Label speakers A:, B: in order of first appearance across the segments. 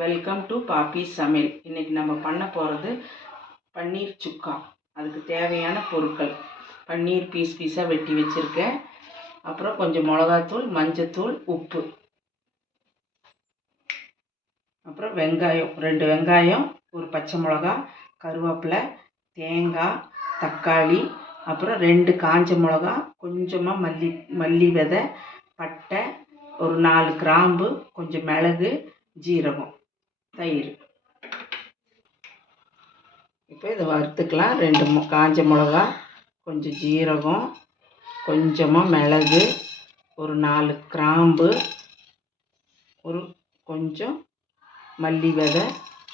A: Welcome to பாப்பி சமையல் இன்றைக்கி நம்ம பண்ண போகிறது பன்னீர் சுக்கா. அதுக்கு தேவையான பொருட்கள். பன்னீர் பீஸ் பீஸாக வெட்டி வச்சுருக்கேன். அப்புறம் கொஞ்சம் மிளகாத்தூள் மஞ்சத்தூள் உப்பு. அப்புறம் வெங்காயம். ரெண்டு வெங்காயம் ஒரு பச்சை மிளகா கருவேப்பிலை தேங்காய் தக்காளி அப்புறம் ரெண்டு காஞ்ச மிளகா கொஞ்சமாக மல்லி மல்லி விதை பட்டை ஒரு நாலு கிராம்பு கொஞ்சம் மிளகு ஜீரகம். தயிர். இப்போ இதை வறுத்துக்கலாம். ரெண்டு காஞ்ச மிளகா கொஞ்சம் ஜீரகம் கொஞ்சமாக மிளகு ஒரு நாலு கிராம்பு ஒரு கொஞ்சம் மல்லி விதை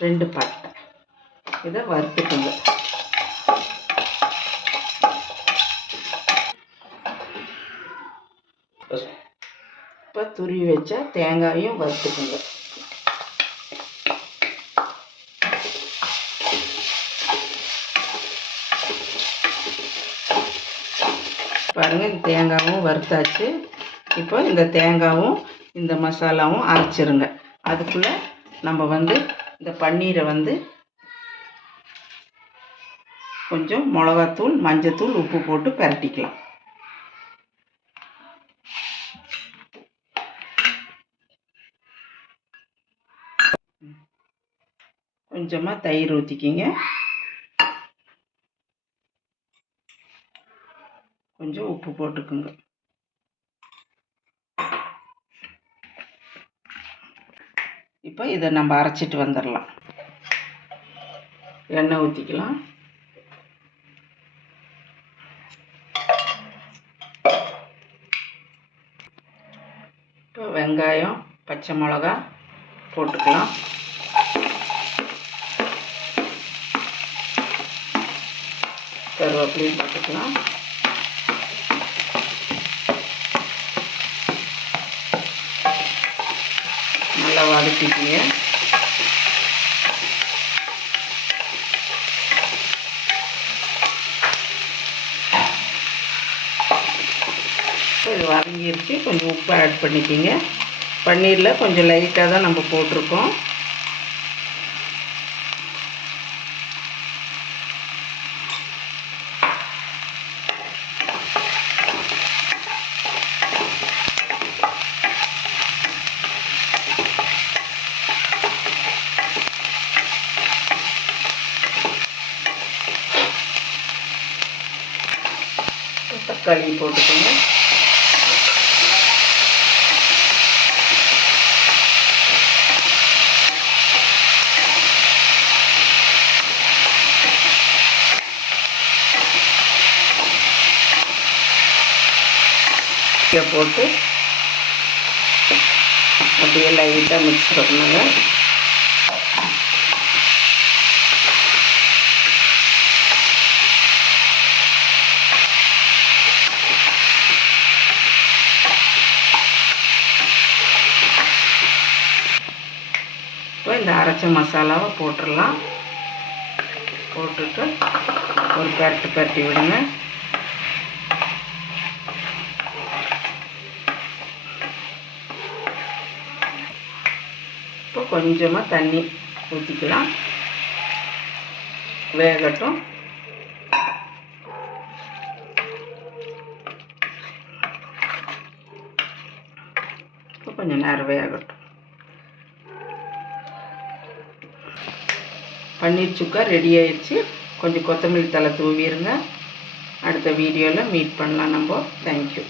A: ரெண்டு பட்டை. இதை வறுத்துக்குங்க. இப்போ துருவி வச்ச தேங்காயும் வறுத்துக்குங்க. பாருங்கள் இந்த தேங்காயும் வறுத்தாச்சு. இப்போ இந்த தேங்காயும் இந்த மசாலாவும் அரைச்சிருங்க. அதுக்குள்ளே நம்ம வந்து இந்த பன்னீரை வந்து கொஞ்சம் மிளகாத்தூள் மஞ்சத்தூள் உப்பு போட்டு பரட்டிக்கலாம். கொஞ்சமாக தயிர் ஊற்றிக்கிங்க கொஞ்சம் உப்பு போட்டுக்குங்க. இப்போ இதை நம்ம அரைச்சிட்டு வந்துடலாம். எண்ணெய் ஊற்றிக்கலாம் இப்போ வெங்காயம் பச்சை மிளகா போட்டுக்கலாம். கருவேப்பிலையும் போட்டுக்கலாம். நல்லா வதக்கிக்கிங்க இது வதங்கிருச்சு. கொஞ்சம் உப்பு ஆட் பண்ணிக்கிங்க. பன்னீரில் கொஞ்சம் லைட்டாக தான் நம்ம போட்டிருக்கோம். தக்காளி போட்டுக்கோங்க. போட்டு அப்படியே லைட்டாக மிக்ஸ் பண்ணணுங்க இந்த அரைச்ச மசாலாவை போட்டுடலாம். போட்டுட்டு ஒரு பரட்டு பரட்டி விடுங்க. இப்போ கொஞ்சமாக தண்ணி ஊற்றிக்கலாம் வேகட்டும். இப்போ கொஞ்சம் நேரம் வேகட்டும். பன்னீர் சுக்கா ரெடி ஆயிடுச்சு. கொஞ்சம் கொத்தமல்லி தலை தூவிடுங்க அடுத்த வீடியோவில் மீட் பண்ணலாம் நம்ம. தேங்க்யூ